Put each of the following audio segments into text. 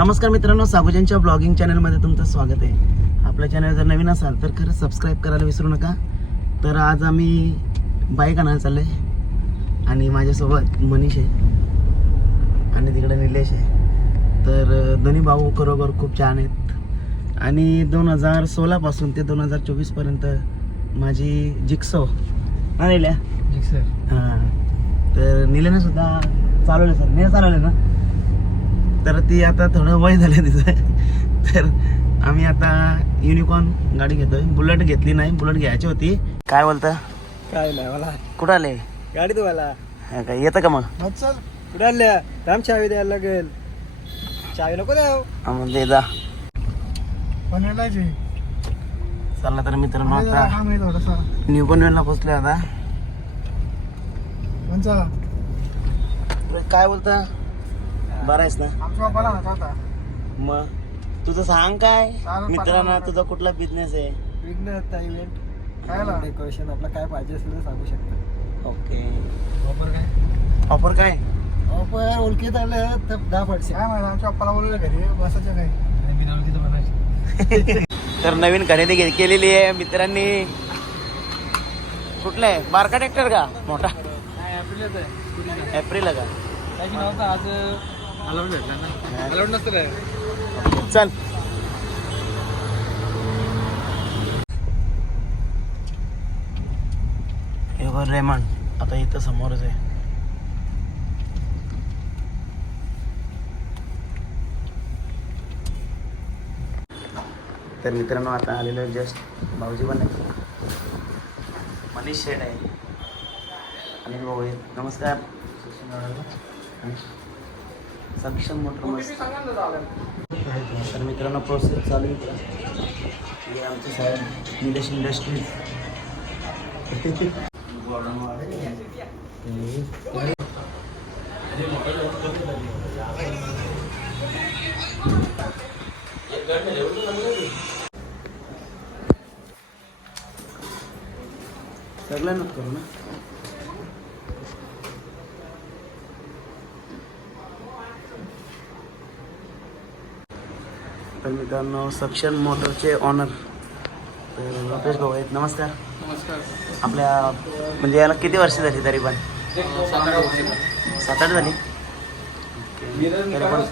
नमस्कार मित्रांनो सागोजनच्या ब्लॉगिंग चॅनलमध्ये तुमचं स्वागत आहे. आपल्या चॅनल जर नवीन असाल तर खरंच सबस्क्राईब करायला विसरू नका. तर आज आम्ही बाईक आणायला चाललो आहे आणि माझ्यासोबत मनीष आहे आणि तिकडे निलेश आहे. तर दोन्ही भाऊ खरोखर खूप छान आहेत. आणि दोन हजार सोळापासून ते दोन हजार चोवीसपर्यंत माझी जिक्सो. हा निल्या? हां. तर निलेने सुद्धा चालवलं सर. निले चालवलं ना? तर ती आता थोडं वय झालं तिचं तर आम्ही आता युनिकॉर्न गाडी घेतोय. बुलेट घेतली नाही. बुलेट घ्यायची होती. काय बोलता? काय नाही मला. कुठं आले? गाडी तुम्हाला. काय येतं का मग? चल. कुठे आल्या? थांब चावी द्यायला लागेल. चावी नको मग दे जा. चला तर मित्रांनो आता न्यू पनवेलला पोचलोय आता. काय बोलता? बरं आहेस ना? आमचा बाबा ना होता. मग? तुझं सांग काय? सांग, मित्रांना पाठव. तुझा कुठला बिझनेस आहे? विघ्न इव्हेंट काय डेकोरेशन आपलं काय पाहिजे असेल तर सांगू शकता. ओके. ऑफर काय? ऑफर काय? ऑफर ओळखीत आलं तर दहा पडशे काय माहिती आमच्या पप्पाला बोलवलं घरी. बसायचं बनायचं तर नवीन खरेदी घे- केलेली आहे मित्रांनी. कुठलं आहे? बारका ट्रॅक्टर का? मोठा? नाही आहे. एप्रिल का? आज अलाउड भेटला ना अलाउड नसतं काय? चल. रेमंड. आता इथं समोरच आहे. तर मित्रांनो आता आलेलो आहे जस्ट भाऊजी पण आहे मनीष शेठ आहे. आणि भाऊ आहे नमस्कार. सक्षम मोटर मस्त. तर मित्रांनो प्रोसेस चालू आहे. आमचे साहेब निलेश इंडस्ट्रीज. सगळं नको करू ना? तर मित्रांनो सक्षम मोटरचे ऑनर तर रुपेश भाऊ आहेत नमस्कार. नमस्कार. आपल्या म्हणजे याला किती वर्ष झाली तरी पण? सात आठ झाली. तरी पण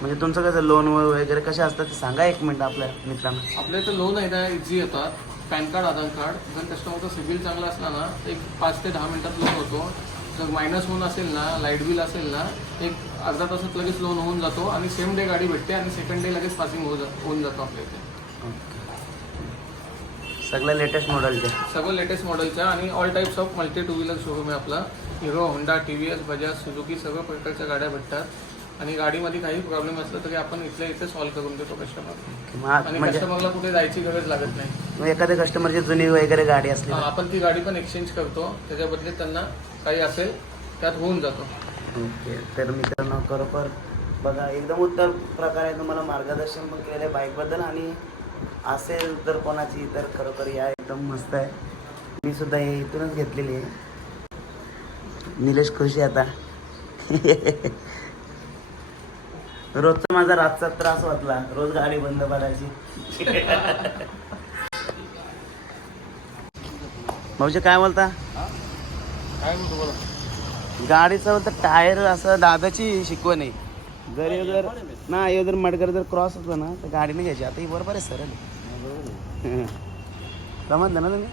म्हणजे तुमचं कसं लोन वगैरे कसे असतात ते सांगा एक मिनिट आपल्या मित्रांना. आपल्या इथं लोन आहे ना इझी येतात पॅन कार्ड आधार कार्ड. जर कस्टमरचा सिबिल चांगला असला ना एक पाच ते दहा मिनिटात लोन होतो. जर मायनस होऊन असेल ना लाइट बिल असेल ना एक अर्धा तासात लगेच लोन होऊन जातो आणि सेम डे गाडी भेटते आणि सेकंड डे लगेच पासिंग होऊन जात होऊन जातो आपल्या इथे. सगळ्या लेटेस्ट मॉडेलचे सगळं लेटेस्ट मॉडेलच्या आणि all types of multi two wheeler showroom आहे आपला. Hero Honda T V S Bajaj Suzuki सगळं प्रकारच्या गाड्या भेटतात. आणि गाडीमध्ये काही प्रॉब्लेम असला तरी आपण इथल्या इथे सॉल्व्ह करून देतो कस्टमर आणि म्हणजे कस्टमरला कुठे जायची गरज लागत नाही. मग एखाद्या कस्टमरची जुनी वगैरे गाडी असली हा, आपण ती गाडी पण एक्सचेंज करतो. त्याच्या बदले त्यांना काही असेल त्यात होऊन जातो. ओके तर मित्रांनो खरोखर बघा एकदम उत्तम प्रकारे तुम्हाला मार्गदर्शन पण केलं आहे बाईकबद्दल आणि असेल तर कोणाची तर खरोखर या एकदम मस्त आहे. मी सुद्धा हे इथूनच घेतलेली आहे. निलेश खुशी आता. रोजचा माझा रातचा त्रास वाटला रोज गाडी बंद पडायची. भाऊजी काय बोलता? काय म्हणतो बोला. गाडीचं बोलतं टायर असं दादाची शिकवण आहे. जर जर ना हे जर मडकर जर क्रॉस होतो ना तर गाडी नाही घ्यायची. आता ही बरोबर आहे सरळ. आहे. समजलं ना तुम्ही?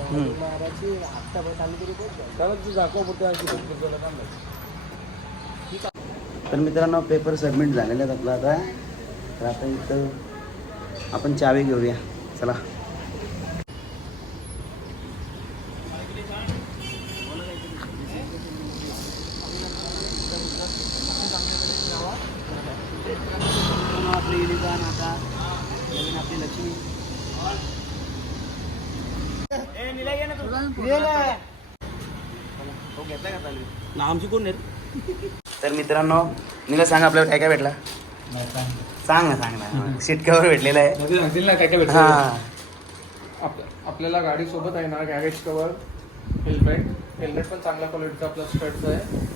हम्म. तर. मित्रांनो पेपर सबमिट झालेले आहेत आपला आता. तर आता इथं आपण चावी घेऊया. चला आपली युनिकॉर्न आता नवीन आपली लक्ष्मी आमची कोण तर मित्रांनो निला सांग आपल्याला काय काय भेटला. सांग. ना सांग ना. सीट कवर भेटलेला आहे. सांगतील ना काय काय भेटतं हा. आप- आपल्याला गाडीसोबत आहे ना गॅरेज कवर हेल्मेट हेल्मेट पण चांगल्या क्वालिटीचं आपलं स्टडचं आहे.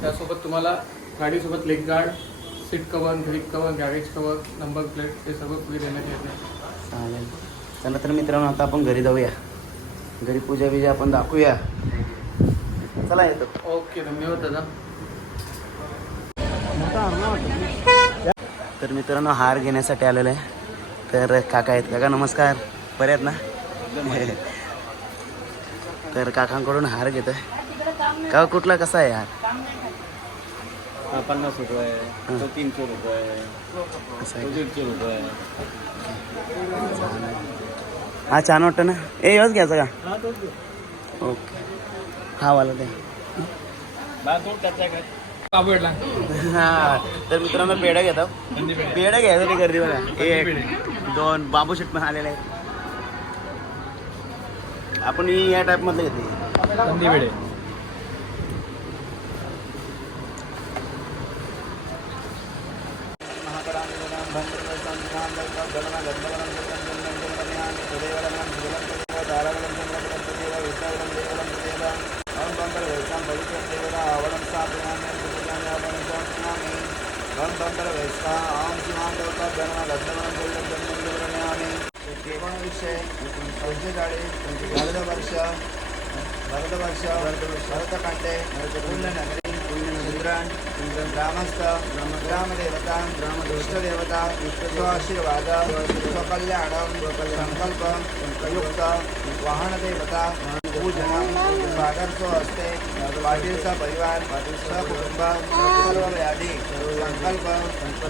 त्यासोबत तुम्हाला गाडीसोबत leg guard seat cover grip cover garage cover number plate हे सगळं फ्री देण्यात येत आहे चालेल. चला तर मित्रांनो आता आपण घरी जाऊया. घरी पूजा बिजा आपण दाखवूया. चला येतो. ओके धन्यवाद दादा तर मित्रांनो हार घेण्यासाठी आलेलो आहे. तर काका आहेत. काका नमस्कार. बरे आहेत ना? तर काकांकडून हार घेतोय. का कुठला? कसा आहे हार? पन्नास रुपये. तीनशे रुपये. आहे? हा छान वाटतं ना? ए येऊच घ्यायचा का ओके. हा वाला ते हा तर मित्रांनो पेढा घेतो. पेढा घ्यायसाठी गर्दी बघा. एक दोन बाबू शेट पण आलेले आहेत. आपण या टाईप मधलं पंचेचाळीस वर्ष भरतवर्ष भरतकांडे पुण्यनगरी सुद्रण ग्रामस्थ ग्रामदेवता इष्टदेवता स्वआशीर्वाद स्वकल्याण संकल्प युक्त वाहनदेवता पूजन सागरचो असते पाटीलचा परिवार सकुटुंब सर्व व्याधी संकल्प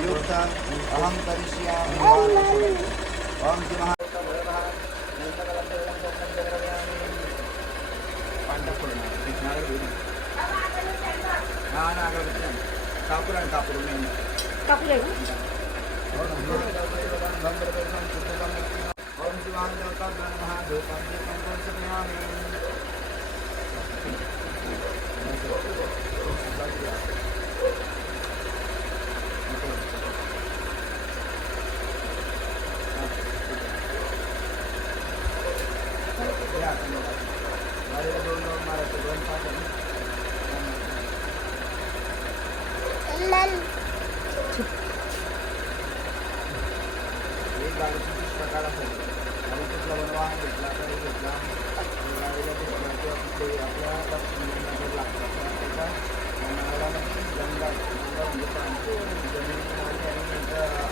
युक्त अहम करिष्यामि ओम श्री महा कापूर आणि कापूर ओम शिवां देवता नमः धूपं दीपं समर्पयामि एक गाडीची तीस प्रकार असेल आणि कुठला बनवा घेतला काही घेतला गाडीला ते आपल्या लागतात म्हणजे आणि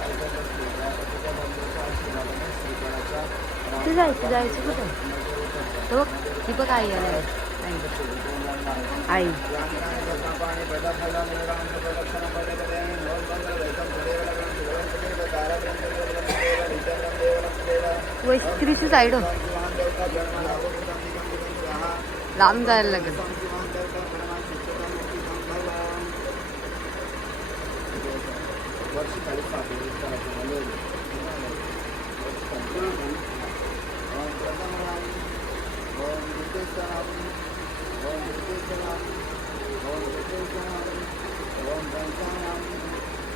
ऐकत असते त्याच्या आशीर्वादाने जायचं जायचं कुठं तो ती बघ आई. आल्या आई. वैस्त्रीची साईड हो. शिवान देवता जन्म लागो संगीतम लांब जायला लागेल.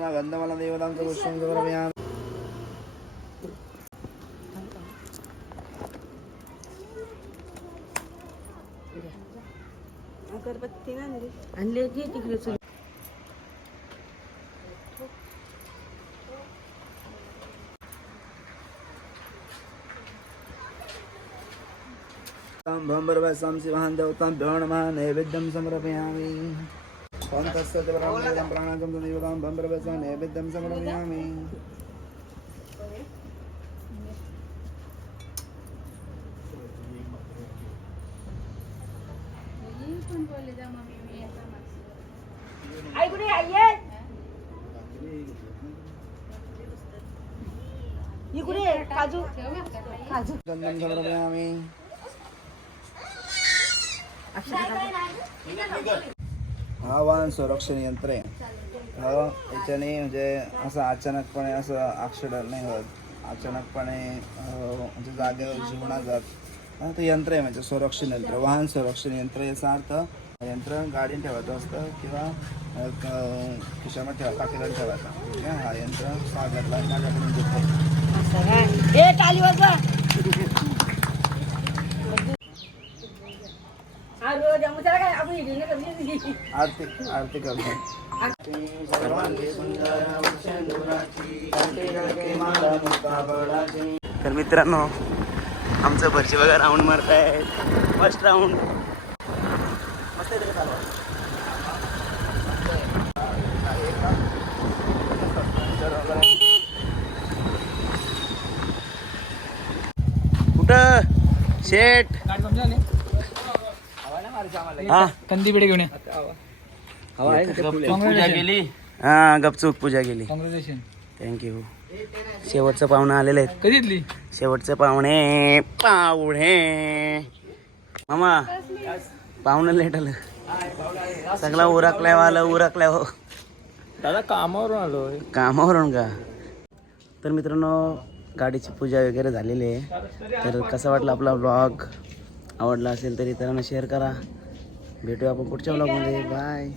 प्रणमान शिक्षता मुक्ती संकल्प वर्ष चाळीस पाच करायचं म्हणजे वर्ष पंचावन्न ओम प्रथम ओम द्वितीय ओम तृतीय ओम चतुर्थ ओम पंचम ओम शतानां पवित्र मंगलां देवं स्वाहा धर्म विष्णु देवं शांति करमः शांताकारं ददविधं बद्धनामं केशव भगवनं मेघवनं सुवर्णं श्रीमन्तं नमः योगस्य विश्वभयङ्करं देवं शिवां देवं धर्मः स्वाहा ओम शिवां देवता प्रणवः गन्धवनाक्षरमुष्यमालार्पाणि गंधमाला देवतांचं पुष्पं समर्पयामि अगरबत्ती आणली की तिकडे सुरू भंबरवसां शिवान् देवतां भ्यो नमः नैवेद्यं समर्पयामि ॐ तस्य च ब्रह्मणं प्राणाचं देवतां भंबरवसां नैवेद्यं समर्पयामि। इकडे काजू हा वाहन संरक्षण यंत्र. आहे हो याच्याने म्हणजे असं अचानकपणे असं ॲक्सिडेंट नाही होत. अचानकपणे म्हणजे जागेवर जीवना जात. हा, ते यंत्र आहे म्हणजे संरक्षण यंत्र वाहन संरक्षण यंत्र याचा अर्थ यंत्र गाडीने ठेवायचं असतं किंवा खिशामध्ये ठेवा पाकिटात ठेवायचं. ठीक आहे? हा यंत्र सागरला माझ्याकडून म्हणजे घेतो आरती आरती तर मित्रांनो आमचं भरची बघा राऊंड मारताय. फर्स्ट राऊंड मस्त कुठं? शेट हा. कंदी पेढे घेऊन पूजा केली. हा गपचूक पूजा केली. कॉंग्रॅच्युलेशन थँक्यू शेवटचं पाहुणं आलेलं आहेत. कधी शेवटचे पाहुणे. पाहुणे. मामा पाहुणं लेट आलं. सगळा उरकल्या आलं उरकल्या हो. दादा कामावरून आलो कामावरून का? तर मित्रांनो गाडीची पूजा वगैरे झालेली आहे. तर कसा वाटला आपला ब्लॉग आवडला असेल तर इतरांना शेअर करा. भेटू आपण पुढच्या ब्लॉगमध्ये बाय